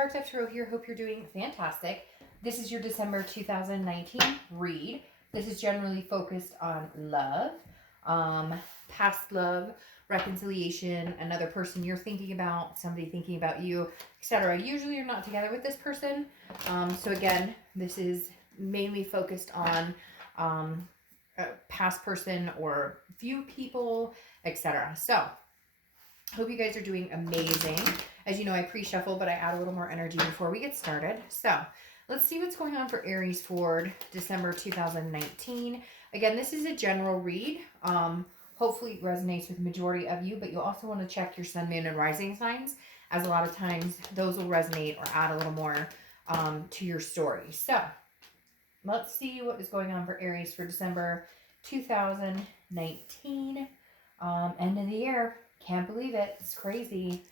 Dark Dove Tarot here. Hope you're doing fantastic. This is your December 2019 read. This is generally focused on love, past love, reconciliation, another person you're thinking about, somebody thinking about you, etc. Usually you're not together with this person. So again, this is mainly focused on a past person or few people, etc. So hope you guys are doing amazing. As you know, I pre-shuffle, but I add a little more energy before we get started. So let's see what's going on for Aries for December 2019. Again, this is a general read. Hopefully it resonates with the majority of you, but you'll also want to check your sun, moon, and rising signs, as a lot of times those will resonate or add a little more to your story. So let's see what is going on for Aries for December 2019. End of the year. Can't believe it. It's crazy.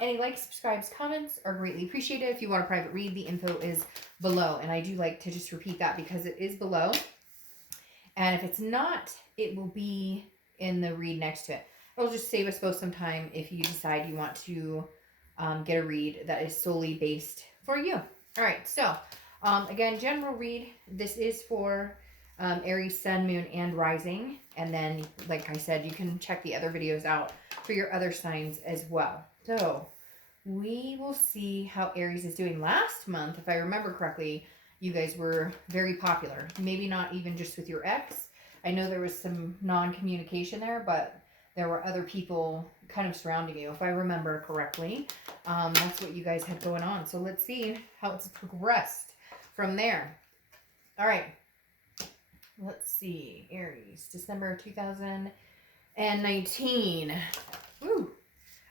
Any likes, subscribes, comments are greatly appreciated. If you want a private read, the info is below. And I do like to just repeat that because it is below. And if it's not, it will be in the read next to it. It'll just save us both some time if you decide you want to get a read that is solely based for you. All right. So, again, general read. This is for Aries, sun, moon, and rising. And then, like I said, you can check the other videos out for your other signs as well. So we will see how Aries is doing. Last month, if I remember correctly, you guys were very popular. Maybe not even just with your ex. I know there was some non-communication there, but there were other people kind of surrounding you, if I remember correctly. That's what you guys had going on. So let's see how it's progressed from there. All right. Let's see. Aries, December 2019. Woo.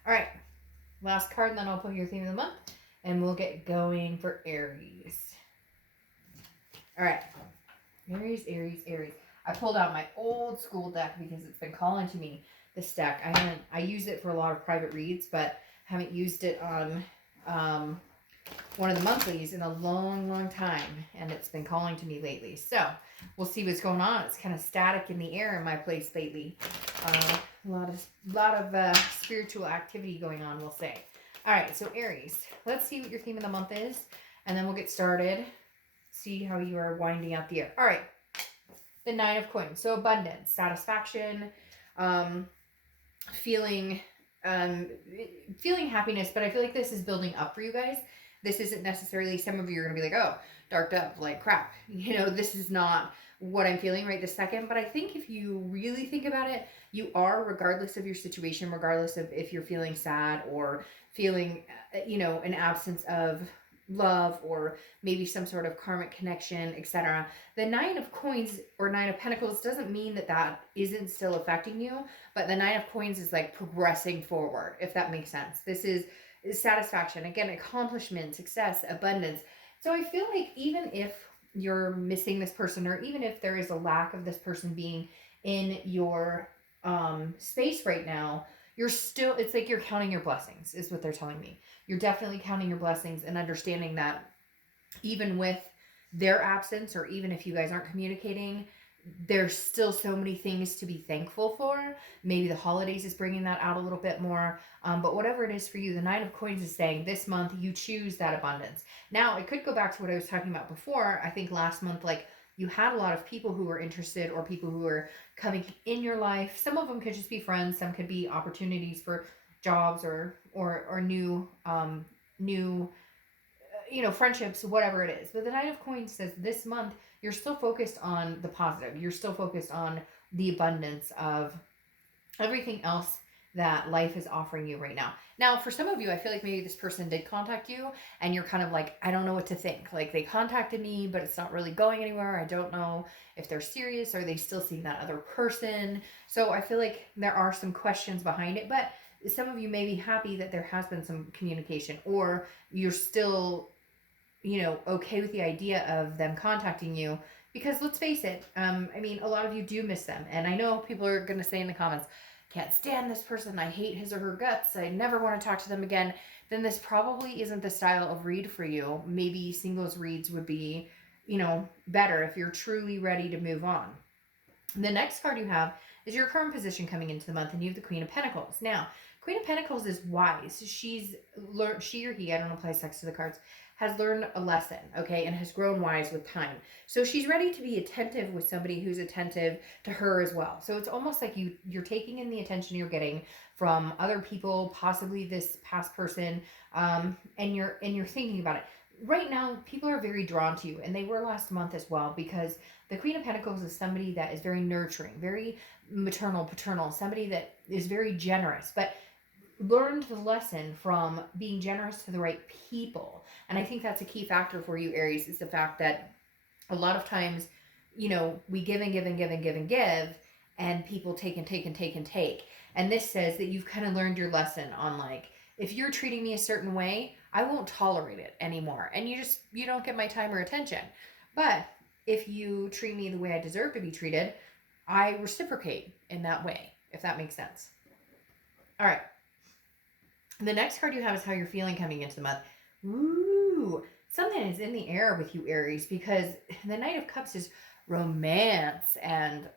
All right. Last card, and then I'll put your theme of the month, and we'll get going for Aries. All right. Aries, Aries, Aries. I pulled out my old school deck because it's been calling to me, this deck. I use it for a lot of private reads, but haven't used it on one of the monthlies in a long, long time, and it's been calling to me lately. So we'll see what's going on. It's kind of static in the air in my place lately. A lot of spiritual activity going on, we'll say. All right, so Aries, let's see what your theme of the month is, and then we'll get started. See how you are winding out the year. All right, the Nine of Coins. So abundance, satisfaction, feeling happiness, but I feel like this is building up for you guys. This isn't necessarily, some of you are going to be like, oh, dark dove, like crap. You know, this is not what I'm feeling right this second. But I think if you really think about it, you are, regardless of your situation, regardless of if you're feeling sad or feeling, you know, an absence of love or maybe some sort of karmic connection, etc. The Nine of Coins or Nine of Pentacles doesn't mean that that isn't still affecting you, but the Nine of Coins is like progressing forward, if that makes sense. This is satisfaction, again, accomplishment, success, abundance. So I feel like even if you're missing this person, or even if there is a lack of this person being in your space right now, you're still, it's like you're counting your blessings, is what they're telling me. You're definitely counting your blessings and understanding that even with their absence, or even if you guys aren't communicating, there's still so many things to be thankful for. Maybe the holidays is bringing that out a little bit more. But whatever it is for you, the Nine of Coins is saying this month you choose that abundance. Now, it could go back to what I was talking about before. I think last month, like, you had a lot of people who were interested or people who were coming in your life. Some of them could just be friends. Some could be opportunities for jobs or new, you know, friendships, whatever it is. But the Nine of Coins says this month, you're still focused on the positive. You're still focused on the abundance of everything else that life is offering you right now. Now, for some of you, I feel like maybe this person did contact you and you're kind of like, I don't know what to think. Like, they contacted me, but it's not really going anywhere. I don't know if they're serious. Or are they still seeing that other person? So I feel like there are some questions behind it, but some of you may be happy that there has been some communication, or you're still, you know, okay with the idea of them contacting you, because let's face it, I mean, a lot of you do miss them. And I know people are going to say in the comments, can't stand this person, I hate his or her guts, I never want to talk to them again. Then this probably isn't the style of read for you. Maybe singles reads would be, you know, better if you're truly ready to move on. The next card you have is your current position coming into the month, and you have the Queen of Pentacles. Now, Queen of Pentacles is wise. She's learned, she or he, I don't apply sex to the cards, has learned a lesson, okay, and has grown wise with time. So she's ready to be attentive with somebody who's attentive to her as well. So it's almost like you're taking in the attention you're getting from other people, possibly this past person, and you're thinking about it. Right now, people are very drawn to you, and they were last month as well, because the Queen of Pentacles is somebody that is very nurturing, very maternal, paternal, somebody that is very generous, but learned the lesson from being generous to the right people. And I think that's a key factor for you, Aries, is the fact that a lot of times, we give and give and give and give and give, and people take and take and take and take. And this says that you've kind of learned your lesson on, like, if you're treating me a certain way, I won't tolerate it anymore. And you don't get my time or attention. But if you treat me the way I deserve to be treated, I reciprocate in that way, if that makes sense. All right. The next card you have is how you're feeling coming into the month. Ooh, something is in the air with you, Aries, because the Knight of Cups is romance and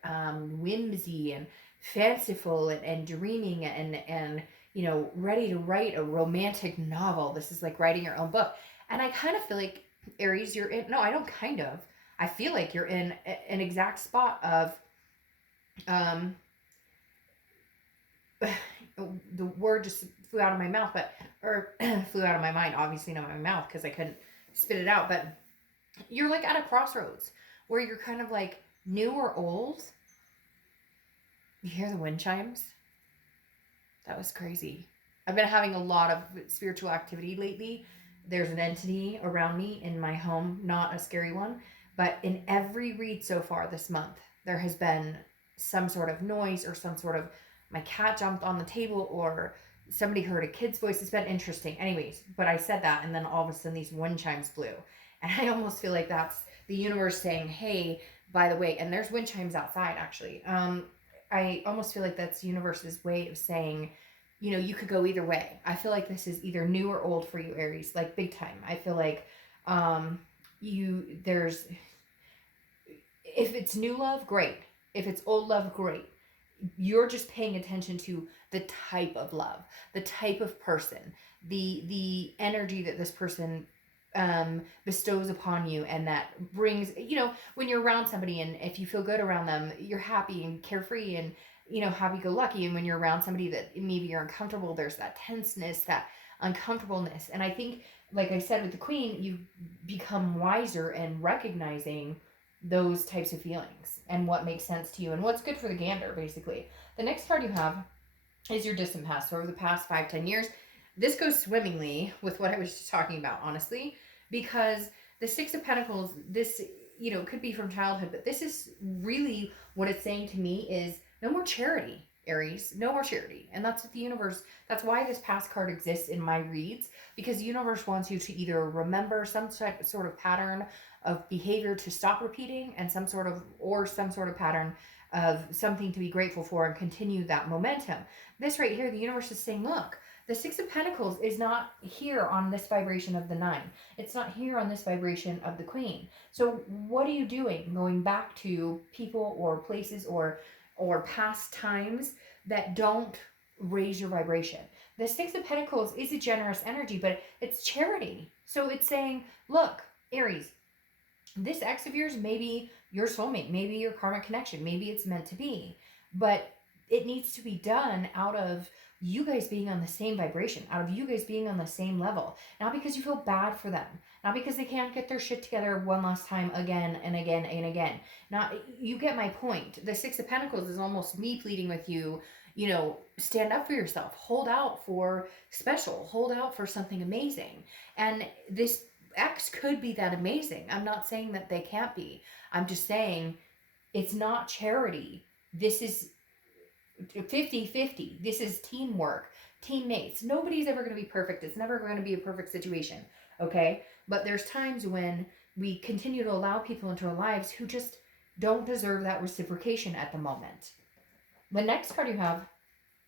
whimsy and fanciful and dreaming and ready to write a romantic novel. This is like writing your own book. And I kind of feel like, Aries, you're in, no, I don't kind of. I feel like you're in an exact spot of, the word just flew out of my mouth, or flew out of my mind, obviously not my mouth because I couldn't spit it out, but you're like at a crossroads where you're kind of like new or old. You hear the wind chimes? That was crazy. I've been having a lot of spiritual activity lately. There's an entity around me in my home, not a scary one, but in every read so far this month, there has been some sort of noise or some sort of, my cat jumped on the table or somebody heard a kid's voice. It's been interesting. Anyways, but I said that, and then all of a sudden these wind chimes blew. And I almost feel like that's the universe saying, hey, by the way, and there's wind chimes outside, actually. I almost feel like that's the universe's way of saying, you could go either way. I feel like this is either new or old for you, Aries, like big time. I feel like if it's new love, great. If it's old love, great. You're just paying attention to the type of love, the type of person, the energy that this person bestows upon you, and that brings, when you're around somebody, and if you feel good around them, you're happy and carefree and, happy-go-lucky. And when you're around somebody that maybe you're uncomfortable, there's that tenseness, that uncomfortableness. And I think, like I said with the Queen, you've become wiser and recognizing those types of feelings and what makes sense to you and what's good for the gander, basically. The next card you have is your distant past. So over the past 5-10 years, this goes swimmingly with what I was just talking about, honestly, because the Six of Pentacles, this, could be from childhood, but this is really what it's saying to me is no more charity, Aries, no more charity. And that's what the universe, that's why this past card exists in my reads, because the universe wants you to either remember some sort of pattern of behavior to stop repeating, and some sort of pattern of something to be grateful for and continue that momentum. This right here, the universe is saying, look, the Six of Pentacles is not here on this vibration of the 9. It's not here on this vibration of the Queen. So what are you doing? Going back to people or places or past times that don't raise your vibration. The Six of Pentacles is a generous energy, but it's charity. So it's saying, look, Aries, this ex of yours may be your soulmate, maybe your karmic connection, maybe it's meant to be, but it needs to be done out of you guys being on the same vibration, out of you guys being on the same level, not because you feel bad for them, not because they can't get their shit together one last time again and again and again. Not, you get my point. The Six of Pentacles is almost me pleading with you, stand up for yourself, hold out for special, hold out for something amazing. And this X could be that amazing. I'm not saying that they can't be. I'm just saying it's not charity. This is 50-50. This is teamwork, teammates. Nobody's ever going to be perfect. It's never going to be a perfect situation, okay? But there's times when we continue to allow people into our lives who just don't deserve that reciprocation at the moment. The next card you have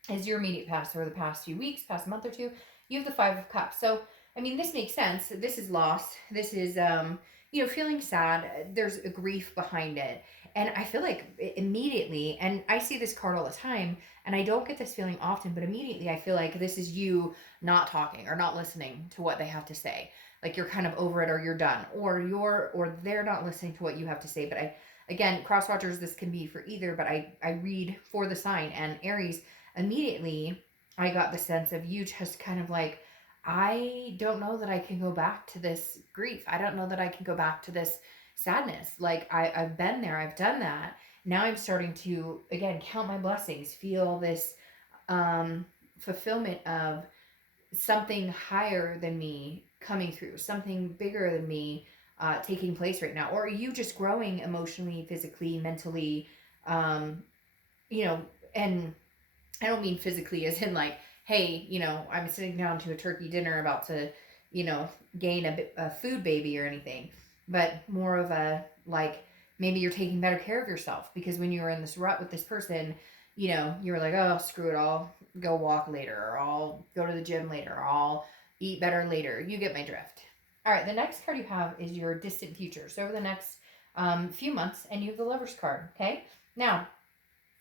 is your immediate past, or the past few weeks, past month or two. You have the Five of Cups. So, I mean, this makes sense. This is lost. This is, feeling sad. There's a grief behind it. And I feel like immediately, and I see this card all the time, and I don't get this feeling often, but immediately I feel like this is you not talking or not listening to what they have to say. Like you're kind of over it, or you're done, or they're not listening to what you have to say. But again, cross watchers, this can be for either, but I read for the sign, and Aries, immediately I got the sense of you just kind of like, I don't know that I can go back to this grief. I don't know that I can go back to this sadness. Like I've been there, I've done that. Now I'm starting to again count my blessings, feel this um fulfillment of something higher than me coming through, something bigger than me taking place right now, or you just growing emotionally, physically, mentally, um, you know, and I don't mean physically as in like, hey, I'm sitting down to a turkey dinner about to, you know, gain a food baby or anything, but more of a like maybe you're taking better care of yourself because when you were in this rut with this person, you were like, oh, screw it, I'll go walk later, or I'll go to the gym later, or I'll eat better later. You get my drift. All right, the next card you have is your distant future. So over the next few months, and you have the Lovers card. Okay, now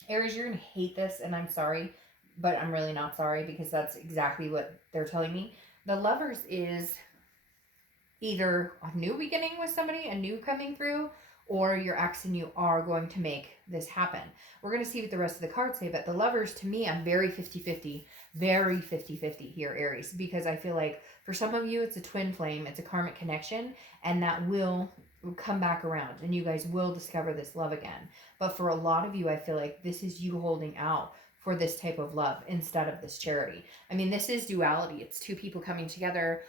Aries, you're gonna hate this, and I'm sorry, but I'm really not sorry because that's exactly what they're telling me. The Lovers is either a new beginning with somebody, a new coming through, or your ex and you are going to make this happen. We're going to see what the rest of the cards say, but the Lovers, to me, I'm very 50-50, very 50-50 here, Aries, because I feel like for some of you, it's a twin flame, it's a karmic connection, and that will come back around and you guys will discover this love again. But for a lot of you, I feel like this is you holding out for this type of love instead of this charity. I mean, this is duality. It's two people coming together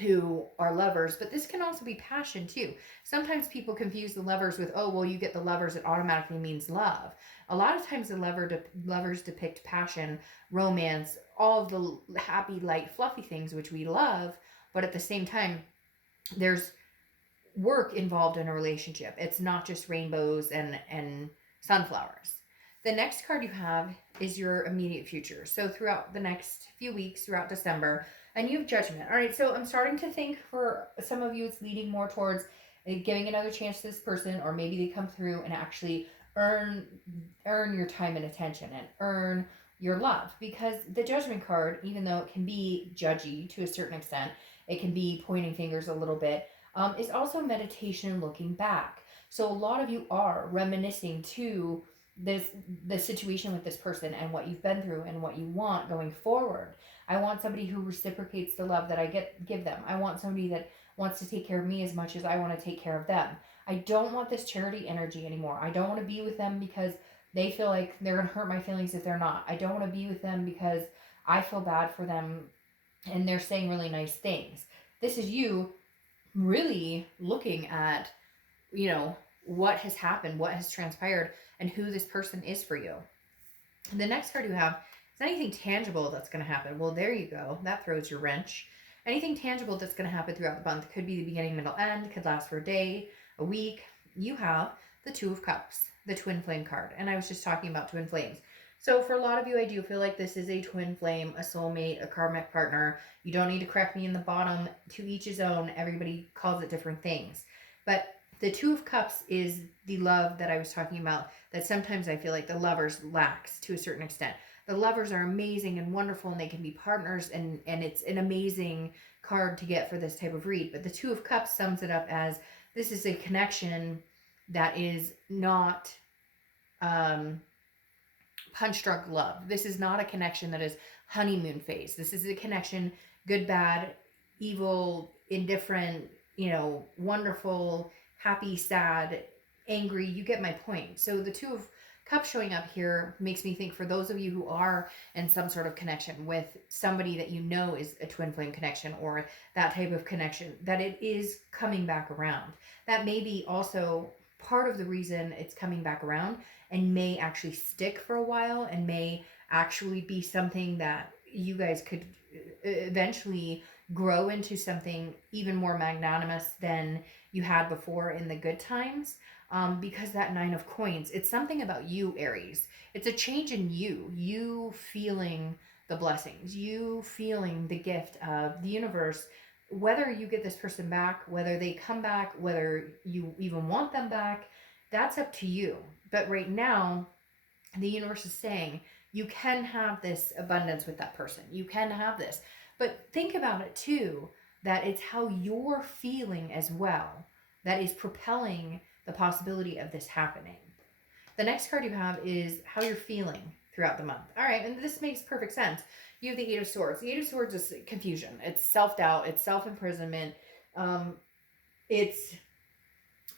who are lovers, but this can also be passion too. Sometimes people confuse the Lovers with, oh, well, you get the Lovers, it automatically means love. A lot of times the lovers depict passion, romance, all of the happy, light, fluffy things which we love, but at the same time, there's work involved in a relationship. It's not just rainbows and sunflowers. The next card you have is your immediate future. So throughout the next few weeks, throughout December, and you have Judgment. All right, so I'm starting to think for some of you, it's leading more towards giving another chance to this person, or maybe they come through and actually earn your time and attention and earn your love. Because the Judgment card, even though it can be judgy to a certain extent, it can be pointing fingers a little bit, is also meditation looking back. So a lot of you are reminiscing to the situation with this person and what you've been through and what you want going forward. I want somebody who reciprocates the love that I give them. I want somebody that wants to take care of me as much as I want to take care of them. I don't want this charity energy anymore. I don't want to be with them because they feel like they're going to hurt my feelings if they're not. I don't want to be with them because I feel bad for them and they're saying really nice things. This is you really looking at, what has happened, what has transpired, and who this person is for you. The next card you have is anything tangible that's going to happen. Well, there you go. That throws your wrench. Anything tangible that's going to happen throughout the month could be the beginning, middle, end, could last for a day, a week. You have the Two of Cups, the twin flame card. And I was just talking about twin flames. So for a lot of you, I do feel like this is a twin flame, a soulmate, a karmic partner. You don't need to correct me in the bottom. To each his own. Everybody calls it different things. But the Two of Cups is the love that I was talking about that sometimes I feel like the Lovers lacks to a certain extent. The Lovers are amazing and wonderful and they can be partners and it's an amazing card to get for this type of read. But the Two of Cups sums it up as this is a connection that is not punch drunk love. This is not a connection that is honeymoon phase. This is a connection, good, bad, evil, indifferent, wonderful, happy, sad, angry. You get my point. So the Two of Cups showing up here makes me think for those of you who are in some sort of connection with somebody that you know is a twin flame connection or that type of connection, that it is coming back around. That may be also part of the reason it's coming back around and may actually stick for a while and may actually be something that you guys could eventually grow into something even more magnanimous than you had before in the good times. Because that Nine of Coins, it's something about you, Aries. It's a change in you feeling the blessings, you feeling the gift of the universe whether you get this person back, whether they come back, whether you even want them back, that's up to you. But right now, the universe is saying you can have this abundance with that person. You can have this. But think about it too, that it's how you're feeling as well that is propelling the possibility of this happening. The next card you have is how you're feeling throughout the month. All right, and this makes perfect sense. You have the Eight of Swords. The Eight of Swords is confusion. It's self-doubt. It's self-imprisonment. It's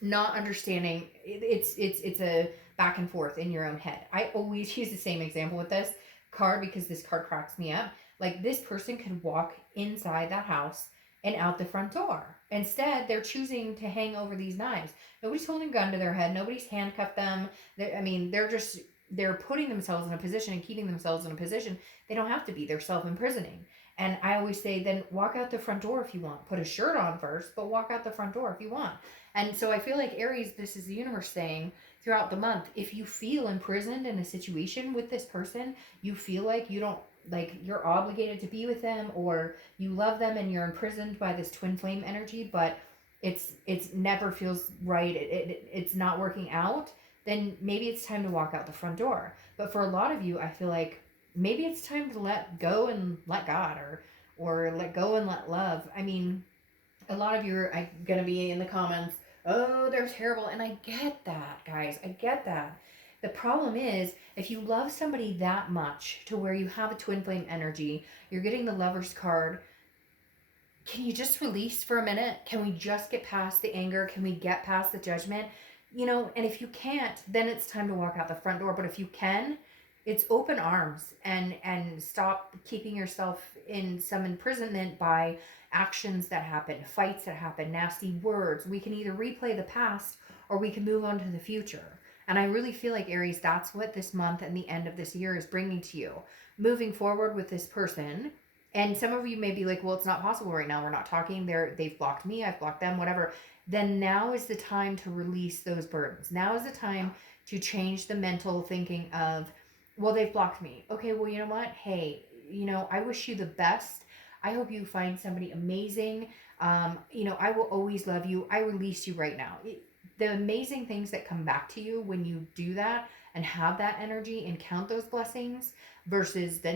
not understanding. It's a back and forth in your own head. I always use the same example with this card because this card cracks me up. Like, this person could walk inside that house and out the front door. Instead, they're choosing to hang over these knives. Nobody's holding a gun to their head. Nobody's handcuffed them. They're putting themselves in a position and keeping themselves in a position. They don't have to be. They're self-imprisoning. And I always say, then walk out the front door if you want. Put a shirt on first, but walk out the front door if you want. And so I feel like, Aries, this is the universe saying throughout the month, if you feel imprisoned in a situation with this person, you feel like you don't, like you're obligated to be with them, or you love them and you're imprisoned by this twin flame energy, but it's never feels right. It's not working out. Then maybe it's time to walk out the front door. But for a lot of you, I feel like maybe it's time to let go and let God, or let go and let love. I mean, a lot of you are going to be in the comments, oh, they're terrible. And I get that, guys. I get that. The problem is, if you love somebody that much to where you have a twin flame energy, you're getting the Lover's card, can you just release for a minute? Can we just get past the anger? Can we get past the judgment? And if you can't, then it's time to walk out the front door. But if you can, it's open arms, and stop keeping yourself in some imprisonment by actions that happen, fights that happen, nasty words. We can either replay the past or we can move on to the future. And I really feel like, Aries, that's what this month and the end of this year is bringing to you. Moving forward with this person. And some of you may be like, well, it's not possible right now. We're not talking. They've blocked me. I've blocked them, whatever. Then now is the time to release those burdens. Now is the time to change the mental thinking of, well, they've blocked me. Okay, well, you know what? Hey, I wish you the best. I hope you find somebody amazing. I will always love you. I release you right now. The amazing things that come back to you when you do that and have that energy and count those blessings versus the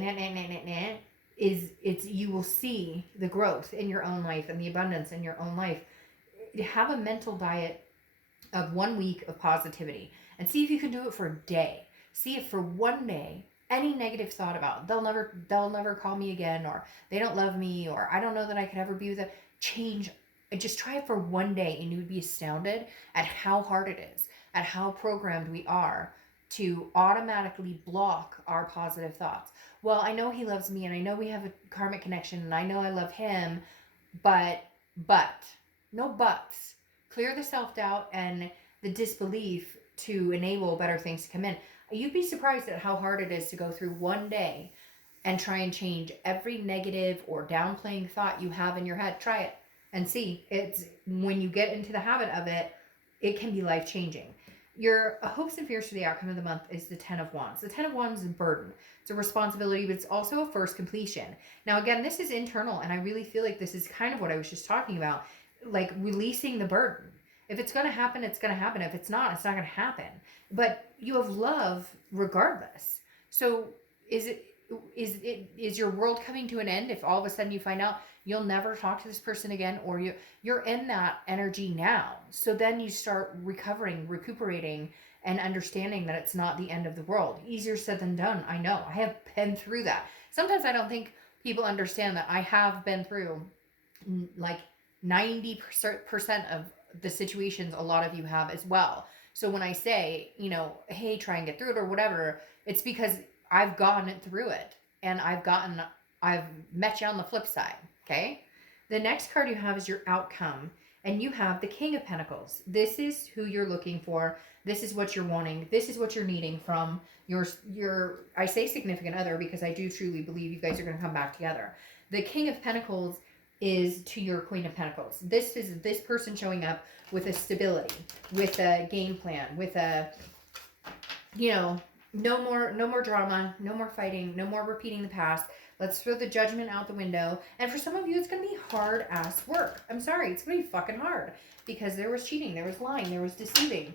it's you will see the growth in your own life and the abundance in your own life. Have a mental diet of 1 week of positivity and see if you can do it for a day. See if for one day, any negative thought about they'll never call me again, or they don't love me, or I don't know that I could ever be with them, change. Just try it for one day and you would be astounded at how hard it is, at how programmed we are to automatically block our positive thoughts. Well, I know he loves me and I know we have a karmic connection and I know I love him, but, no buts. Clear the self-doubt and the disbelief to enable better things to come in. You'd be surprised at how hard it is to go through one day and try and change every negative or downplaying thought you have in your head. Try it and see. It's when you get into the habit of it, it can be life-changing. Your hopes and fears for the outcome of the month is the 10 of Wands. The 10 of Wands is a burden. It's a responsibility, but it's also a first completion. Now, again, this is internal, and I really feel like this is kind of what I was just talking about, like releasing the burden. If it's going to happen, it's going to happen. If it's not going to happen. But you have love regardless. So is your world coming to an end if all of a sudden you find out you'll never talk to this person again, or you're in that energy now? So then you start recuperating, and understanding that it's not the end of the world. Easier said than done. I know. I have been through that. Sometimes I don't think people understand that I have been through like 90% of the situations a lot of you have as well. So when I say, hey, try and get through it or whatever, it's because I've gotten it through it, and I've met you on the flip side. Okay. The next card you have is your outcome, and you have the King of Pentacles. This is who you're looking for. This is what you're wanting. This is what you're needing from your I say significant other because I do truly believe you guys are going to come back together. The King of Pentacles is to your Queen of Pentacles. This is this person showing up with a stability, with a game plan, with a, no more drama, no more fighting, no more repeating the past. Let's throw the judgment out the window. And for some of you, it's going to be hard ass work. I'm sorry, it's going to be fucking hard because there was cheating, there was lying, there was deceiving.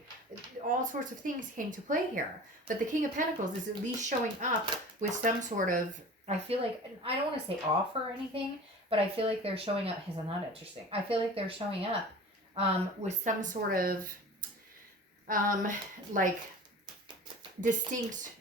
All sorts of things came to play here. But the King of Pentacles is at least showing up with some sort of, I feel like, I don't want to say offer or anything, but I feel like they're showing up. Isn't that interesting? I feel like they're showing up with some sort of like distinct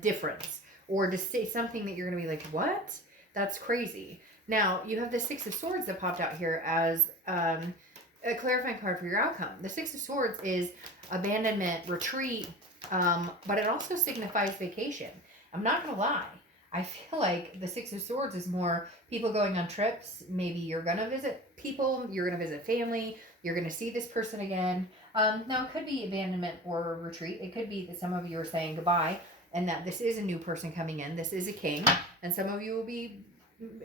difference, or to say something that you're going to be like, what? That's crazy. Now, you have the Six of Swords that popped out here as a clarifying card for your outcome. The Six of Swords is abandonment, retreat, but it also signifies vacation. I'm not going to lie. I feel like the Six of Swords is more people going on trips. Maybe you're going to visit people. You're going to visit family. You're going to see this person again. Now, it could be abandonment or retreat. It could be that some of you are saying goodbye and that this is a new person coming in. This is a king. And some of you will be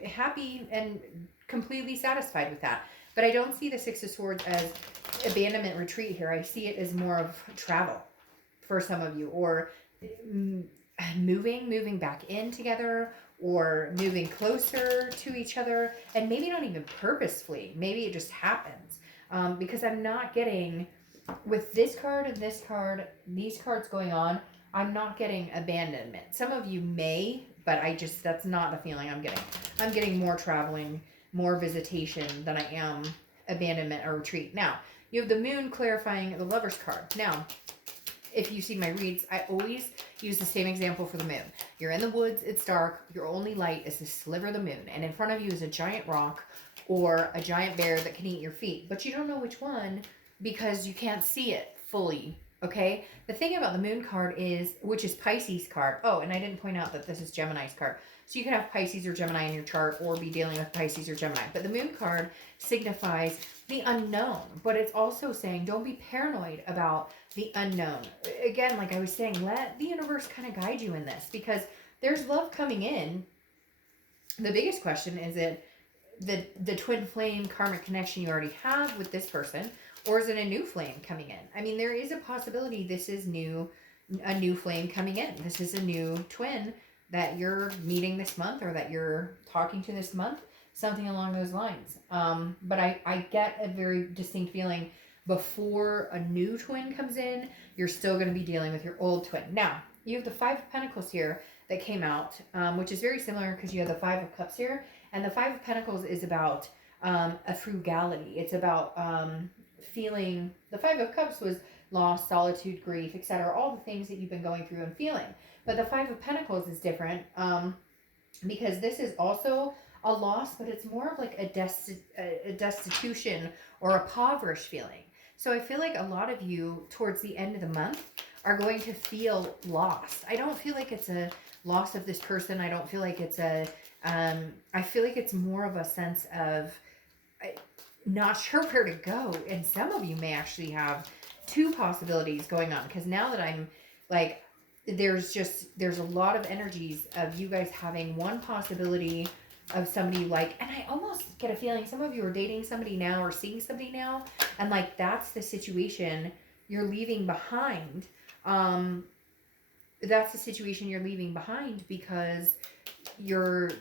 happy and completely satisfied with that. But I don't see the Six of Swords as abandonment, retreat here. I see it as more of travel for some of you, or moving back in together, or moving closer to each other, and maybe not even purposefully. Maybe it just happens. Because I'm not getting, with this card and this card, these cards going on, I'm not getting abandonment. Some of you may, but that's not the feeling I'm getting. I'm getting more traveling, more visitation than I am abandonment or retreat. Now, you have the Moon clarifying the Lover's card. Now, if you see my reads, I always use the same example for the moon. You're in the woods, it's dark, your only light is the sliver of the moon, and in front of you is a giant rock or a giant bear that can eat your feet, but you don't know which one because you can't see it fully, okay? The thing about the moon card is, which is Pisces card. Oh, and I didn't point out that this is Gemini's card. So you can have Pisces or Gemini in your chart, or be dealing with Pisces or Gemini. But the moon card signifies the unknown, but it's also saying don't be paranoid about the unknown. Again, like I was saying, let the universe kind of guide you in this, because there's love coming in. The biggest question is it the twin flame karmic connection you already have with this person, or is it a new flame coming in? I mean, there is a possibility this is a new flame coming in. This is a new twin that you're meeting this month, or that you're talking to this month, something along those lines. But I get a very distinct feeling before a new twin comes in, you're still going to be dealing with your old twin. Now, you have the Five of Pentacles here that came out, which is very similar because you have the Five of Cups here. And the Five of Pentacles is about a frugality. It's about feeling, the Five of Cups was loss, solitude, grief, etc. All the things that you've been going through and feeling. But the Five of Pentacles is different because this is also a loss, but it's more of like a destitution or a impoverished feeling. So I feel like a lot of you towards the end of the month are going to feel lost. I don't feel like it's a loss of this person. I don't feel like it's I feel like it's more of a sense of not sure where to go. And some of you may actually have two possibilities going on, because now that I'm like, there's a lot of energies of you guys having one possibility of somebody you like, and I almost get a feeling some of you are dating somebody now or seeing somebody now, and like that's the situation you're leaving behind. That's the situation you're leaving behind because your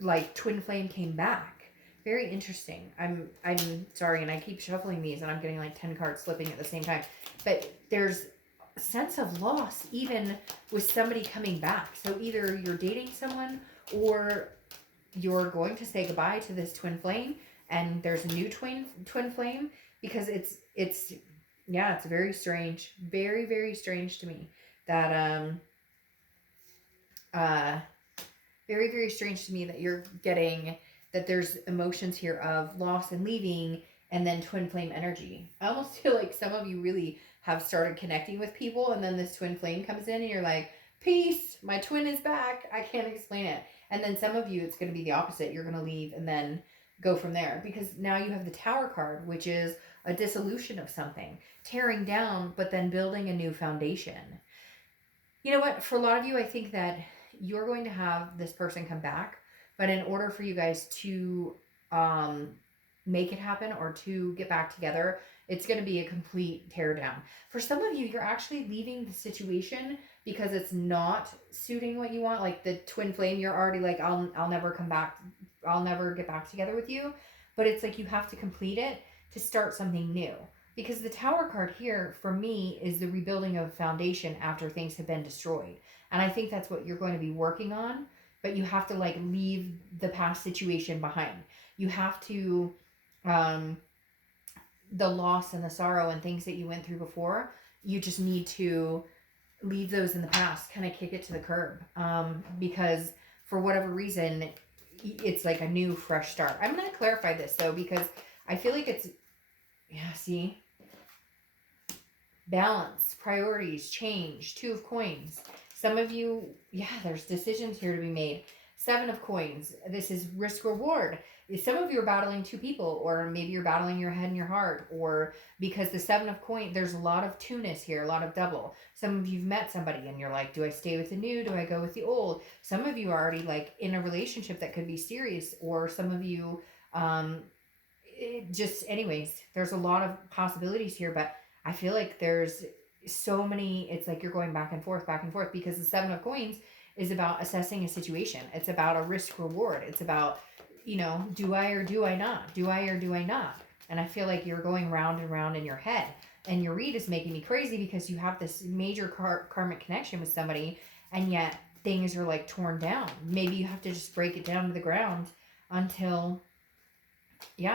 like twin flame came back. Very interesting. I'm sorry, and I keep shuffling these and I'm getting like 10 cards slipping at the same time. But there's a sense of loss even with somebody coming back. So either you're dating someone or you're going to say goodbye to this twin flame and there's a new twin flame, because it's very strange. Very, very strange to me that very, very strange to me that you're getting that there's emotions here of loss and leaving and then twin flame energy. I almost feel like some of you really have started connecting with people, and then this twin flame comes in and you're like, peace, my twin is back. I can't explain it. And then some of you, it's going to be the opposite. You're going to leave and then go from there, because now you have the Tower card, which is a dissolution of something, tearing down, but then building a new foundation. You know what? For a lot of you, I think that you're going to have this person come back, but in order for you guys to make it happen or to get back together, it's going to be a complete tear down. For some of you, you're actually leaving the situation because it's not suiting what you want. Like the twin flame, you're already like, I'll never come back. I'll never get back together with you. But it's like you have to complete it to start something new. Because the Tower card here for me is the rebuilding of a foundation after things have been destroyed. And I think that's what you're going to be working on, but you have to like leave the past situation behind. You have to um the loss and the sorrow and things that you went through before, you just need to leave those in the past, kind of kick it to the curb. Because for whatever reason, it's like a new fresh start. I'm going to clarify this though, because I feel like it's, yeah, see, balance, priorities, change, 2 of coins. Some of you, yeah, there's decisions here to be made. 7 of coins. This is risk reward. Some of you are battling 2 people, or maybe you're battling your head and your heart, or because the 7 of coins, there's a lot of two-ness here, a lot of double. Some of you've met somebody and you're like, do I stay with the new? Do I go with the old? Some of you are already like in a relationship that could be serious, or some of you, anyways, there's a lot of possibilities here, but I feel like there's so many, it's like you're going back and forth, because the 7 of coins is about assessing a situation. It's about a risk reward. It's about, do I or do I not? Do I or do I not? And I feel like you're going round and round in your head. And your read is making me crazy because you have this major karmic connection with somebody, and yet things are like torn down. Maybe you have to just break it down to the ground until you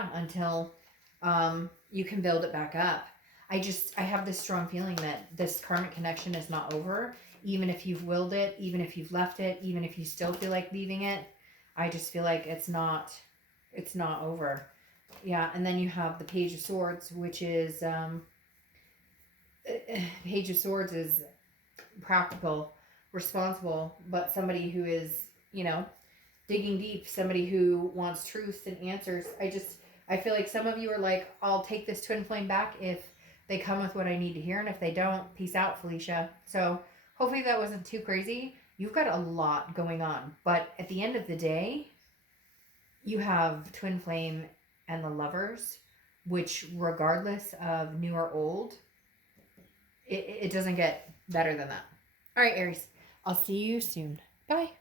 can build it back up. I have this strong feeling that this karmic connection is not over. Even if you've willed it, even if you've left it, even if you still feel like leaving it, I just feel like it's not over. Yeah, and then you have the Page of Swords, which is Page of Swords is practical, responsible, but somebody who is, digging deep, somebody who wants truth and answers. I feel like some of you are like, I'll take this twin flame back if they come with what I need to hear, and if they don't, peace out, Felicia. So hopefully that wasn't too crazy. You've got a lot going on, but at the end of the day, you have twin flame and the Lovers, which regardless of new or old, it doesn't get better than that. All right, Aries, I'll see you soon. Bye.